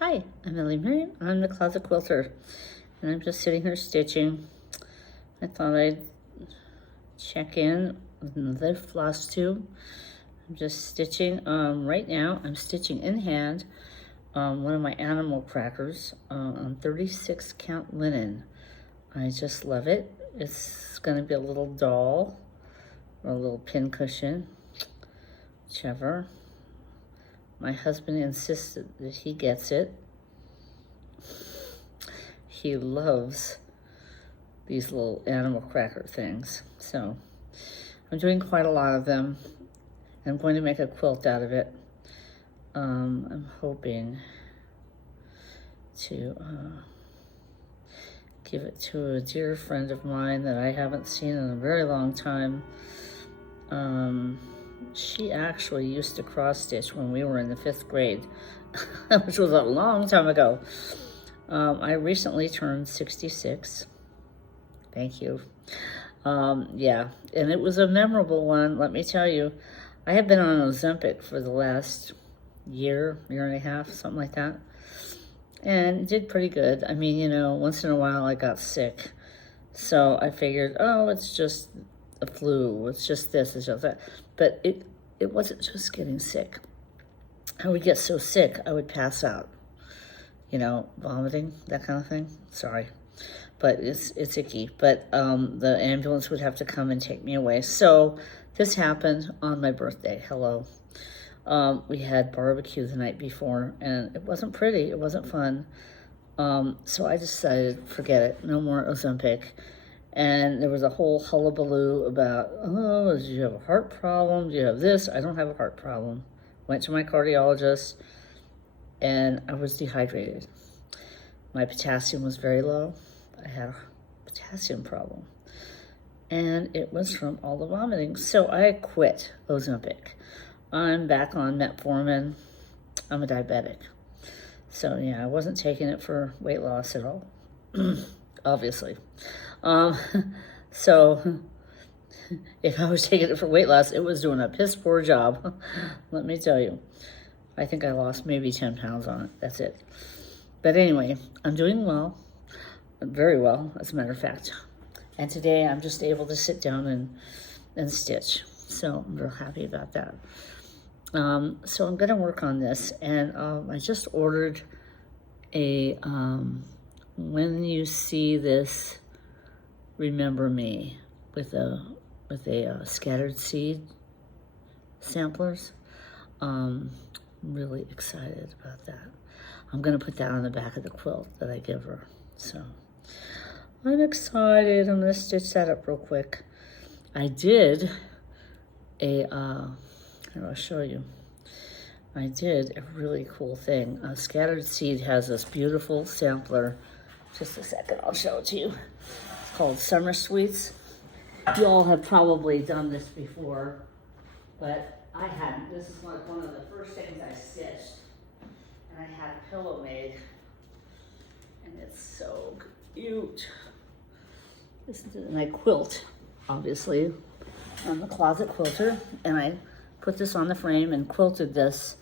Hi, I'm Ellie Mary. I'm the Closet Quilter, and I'm just sitting here stitching. I thought I'd check in with another floss tube. I'm just stitching. Right now, I'm stitching in hand one of my animal crackers on 36 count linen. I just love it. It's going to be a little doll or a little pin cushion, whichever. My husband insisted that he gets it. He loves these little animal cracker things. So I'm doing quite a lot of them. I'm going to make a quilt out of it. I'm hoping to give it to a dear friend of mine that I haven't seen in a very long time. She actually used to cross stitch when we were in the 5th grade, which was a long time ago. I recently turned 66. Thank you. Yeah, and it was a memorable one, let me tell you. I have been on Ozempic for the last year and a half, something like that. And did pretty good. I mean, once in a while I got sick. So I figured, oh, it's just a flu. It's just this, it's just that. But it wasn't just getting sick. I would get so sick, I would pass out. Vomiting, that kind of thing. Sorry. But it's icky. But the ambulance would have to come and take me away. So this happened on my birthday. Hello. We had barbecue the night before, and it wasn't pretty. It wasn't fun. So I decided, forget it, no more Ozempic. And there was a whole hullabaloo about, oh, do you have a heart problem? Do you have this? I don't have a heart problem. Went to my cardiologist, and I was dehydrated. My potassium was very low. I had a potassium problem. And it was from all the vomiting. So I quit Ozempic. I'm back on metformin. I'm a diabetic. So yeah, I wasn't taking it for weight loss at all, obviously. So if I was taking it for weight loss, it was doing a piss poor job. Let me tell you. I think I lost maybe 10 pounds on it. That's it. But anyway, I'm doing well. Very well, as a matter of fact. And today I'm just able to sit down and stitch. So I'm real happy about that. So I'm going to work on this. And I just ordered a, when you see this, remember me, with a scattered seed samplers. Really excited about that. I'm going to put that on the back of the quilt that I give her. So I'm excited. I'm going to stitch that up real quick. I did here, I'll show you. I did a really cool thing. Scattered Seed has this beautiful sampler. Just a second, I'll show it to you. It's called Summer Sweets. You all have probably done this before, but I hadn't. This is one of the first things I stitched. And I had a pillow made. And it's so cute. And I quilt, obviously. I'm the Closet Quilter. And I put this on the frame and quilted this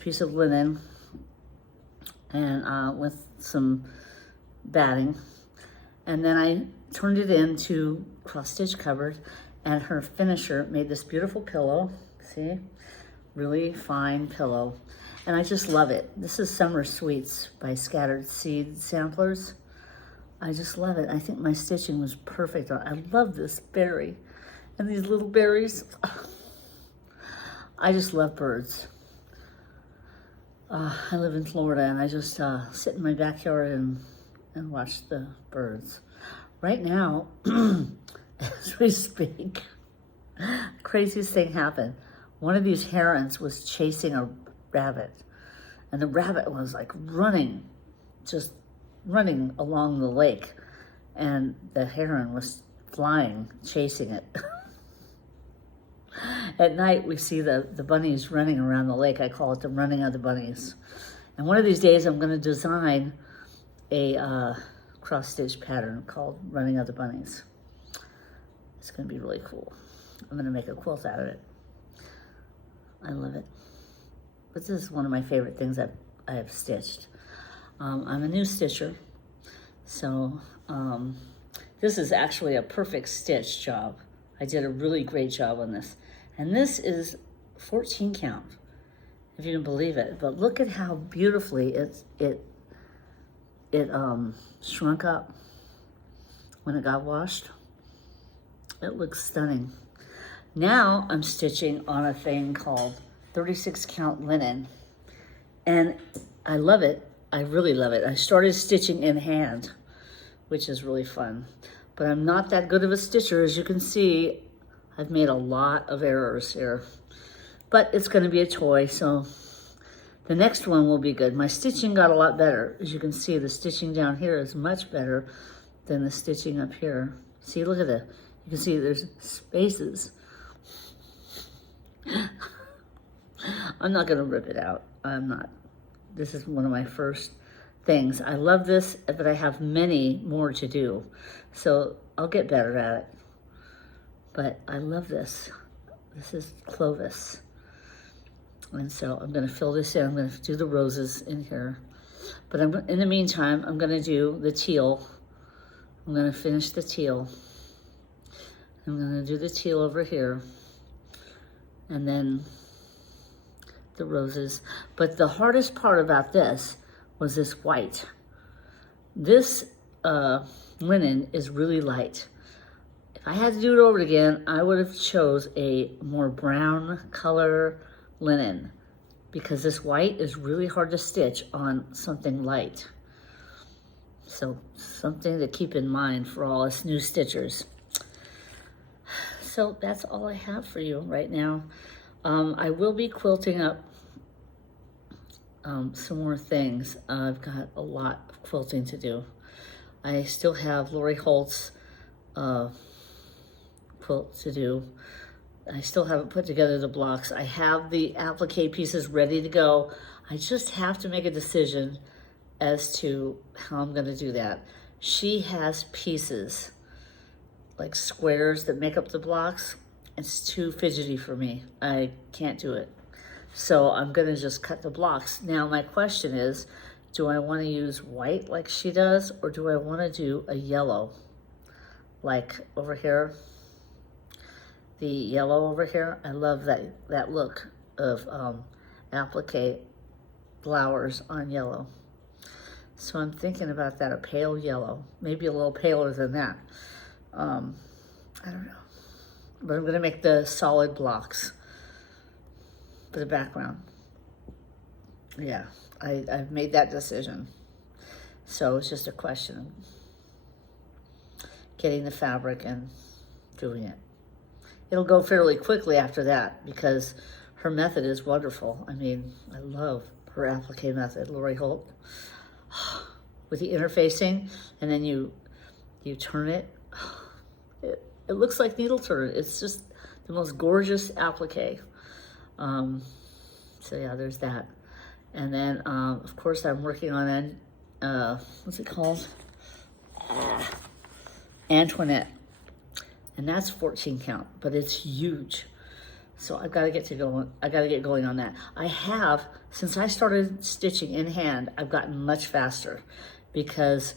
piece of linen and with some batting. And then I turned it into cross-stitch covered, and her finisher made this beautiful pillow. See? Really fine pillow. And I just love it. This is Summer Sweets by Scattered Seed Samplers. I just love it. I think my stitching was perfect. I love this berry. And these little berries. I just love birds. I live in Florida, and I just sit in my backyard and watch the birds. Right now, as we speak, craziest thing happened. One of these herons was chasing a rabbit, and the rabbit was like just running along the lake, and the heron was flying, chasing it. At night, we see the bunnies running around the lake. I call it the running of the bunnies. And one of these days, I'm going to design a cross-stitch pattern called Running of the Bunnies. It's going to be really cool. I'm going to make a quilt out of it. I love it. But this is one of my favorite things I've I have stitched. I'm a new stitcher, so this is actually a perfect stitch job. I did a really great job on this. And this is 14 count, if you can believe it. But look at how beautifully it shrunk up when it got washed. It looks stunning. Now I'm stitching on a thing called 36 count linen. And I love it. I really love it. I started stitching in hand, which is really fun. But I'm not that good of a stitcher. As you can see, I've made a lot of errors here. But it's going to be a toy, so the next one will be good. My stitching got a lot better. As you can see, the stitching down here is much better than the stitching up here. See, look at that. You can see there's spaces. I'm not going to rip it out. I'm not. This is one of my first things. I love this, but I have many more to do. So I'll get better at it. But I love this. This is Clovis. And so I'm going to fill this in. I'm going to do the roses in here. But in the meantime, I'm going to do the teal. I'm going to finish the teal. I'm going to do the teal over here. And then the roses. But the hardest part about this was this white. This linen is really light. If I had to do it over again, I would have chose a more brown color linen because this white is really hard to stitch on something light. So something to keep in mind for all us new stitchers. So that's all I have for you right now. I will be quilting up some more things. I've got a lot of quilting to do. I still have Lori Holt's quilt to do. I still haven't put together the blocks. I have the applique pieces ready to go. I just have to make a decision as to how I'm going to do that. She has pieces, like squares that make up the blocks. It's too fidgety for me. I can't do it. So I'm going to just cut the blocks. Now my question is, do I want to use white like she does, or do I want to do a yellow? Like over here, the yellow over here. I love that look of applique flowers on yellow. So I'm thinking about that, a pale yellow, maybe a little paler than that. I don't know. But I'm gonna make the solid blocks for the background. Yeah, I've made that decision. So it's just a question of getting the fabric and doing it. It'll go fairly quickly after that because her method is wonderful. I mean, I love her applique method, Lori Holt. With the interfacing, and then you turn it. It looks like needle turn. It's just the most gorgeous applique. So yeah, there's that. And then, of course, I'm working on what's it called? Antoinette. And that's 14 count, but it's huge. So I've got to get going on that. I have, since I started stitching in hand, I've gotten much faster because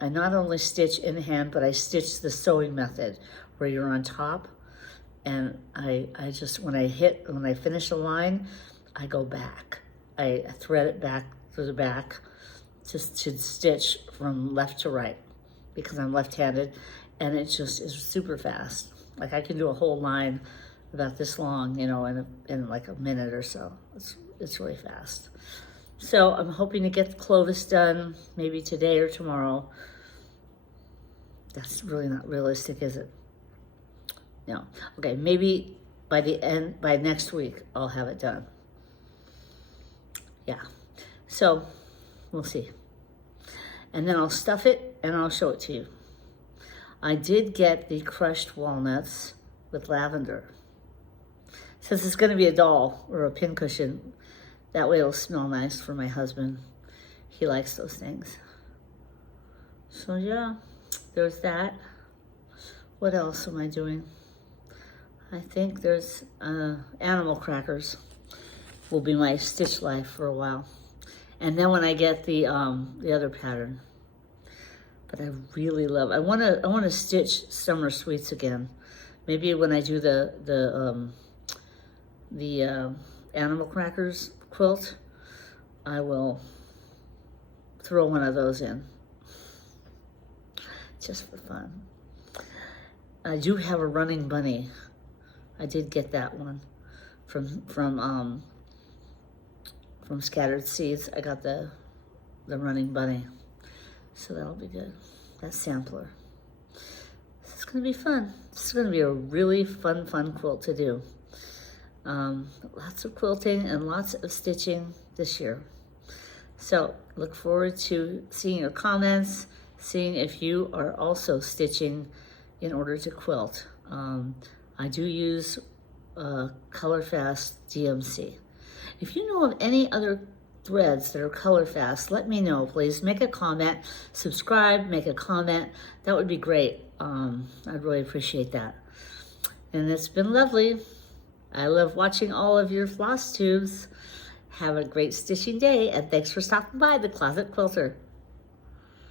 I not only stitch in hand, but I stitch the sewing method where you're on top. And I just, when I finish a line, I go back. I thread it back to the back just to stitch from left to right because I'm left-handed, and it just is super fast. Like I can do a whole line about this long, you know, in like a minute or so. It's really fast. So I'm hoping to get the Clovis done maybe today or tomorrow. That's really not realistic, is it? No. Okay, maybe by next week, I'll have it done. Yeah. So we'll see. And then I'll stuff it and I'll show it to you. I did get the crushed walnuts with lavender. Since it's going to be a doll or a pincushion, that way it'll smell nice for my husband. He likes those things. So yeah, there's that. What else am I doing? I think there's animal crackers will be my stitch life for a while. And then when I get the other pattern. But I really love, I wanna stitch Summer Sweets again. Maybe when I do the Animal Crackers quilt, I will throw one of those in, just for fun. I do have a running bunny. I did get that one from Scattered Seeds. I got the running bunny, so that'll be good. That sampler. This is gonna be fun. This is gonna be a really fun quilt to do. Lots of quilting and lots of stitching this year. So look forward to seeing your comments, seeing if you are also stitching in order to quilt. I do use Color Fast DMC. If you know of any other threads that are color fast, let me know, please. Make a comment, subscribe, make a comment. That would be great. I'd really appreciate that. And it's been lovely. I love watching all of your floss tubes. Have a great stitching day, and thanks for stopping by the Closet Quilter.